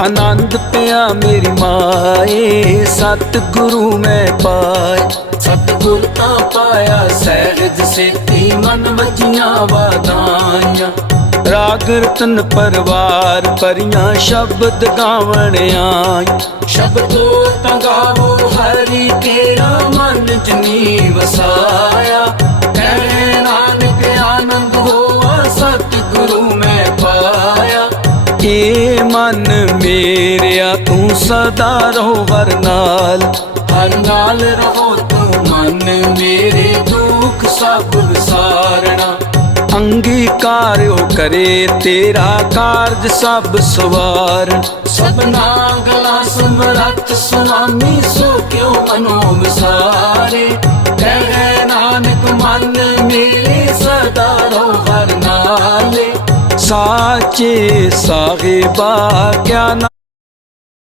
ਆਨੰਦ ਪਿਆ ਮੇਰੀ ਮਾਏ ਸਤ ਗੁਰੂ ਮੈਂ ਪਾਏ। ਸਤਿਗੁਰ ਤਾਂ ਪਾਇਆ ਸਹਿਜ ਸੇਤੀ ਮਨ ਵਜੀਆਂ ਵਾਦਾਈਆਂ ਰਾਗ ਰਤਨ ਪਰਵਾਰ ਪਰੀਆਂ ਸ਼ਬਦ ਗਾਵਣ ਆਈ ਸ਼ਬਦੋ ਤਾਂ ਗਾਵੋ ਹਰੀ, ਤੇਰਾ ਮਨ ਜਨੀ ਵਸਾਇਆ ਏ ਮਨ ਮੇਰਿਆ ਤੂੰ ਸਦਾ ਰਹੋ ਹਰ ਨਾਲ। ਹਰ ਨਾਲ ਰਹੋ ਤੂੰ ਮਨ ਮੇਰੇ ਦੁੱਖ ਸਭ ਵਿਸਾਰਣਾ। ਅੰਗੀਕਾਰਿਓ ਕਰੇ ਤੇਰਾ ਕਾਰਜ ਸਭ ਸਵਾਰ। ਸਭਨਾ ਗਲਾ ਸਮਰੱਥ ਸੁਆਮੀ साचे साहिबा क्या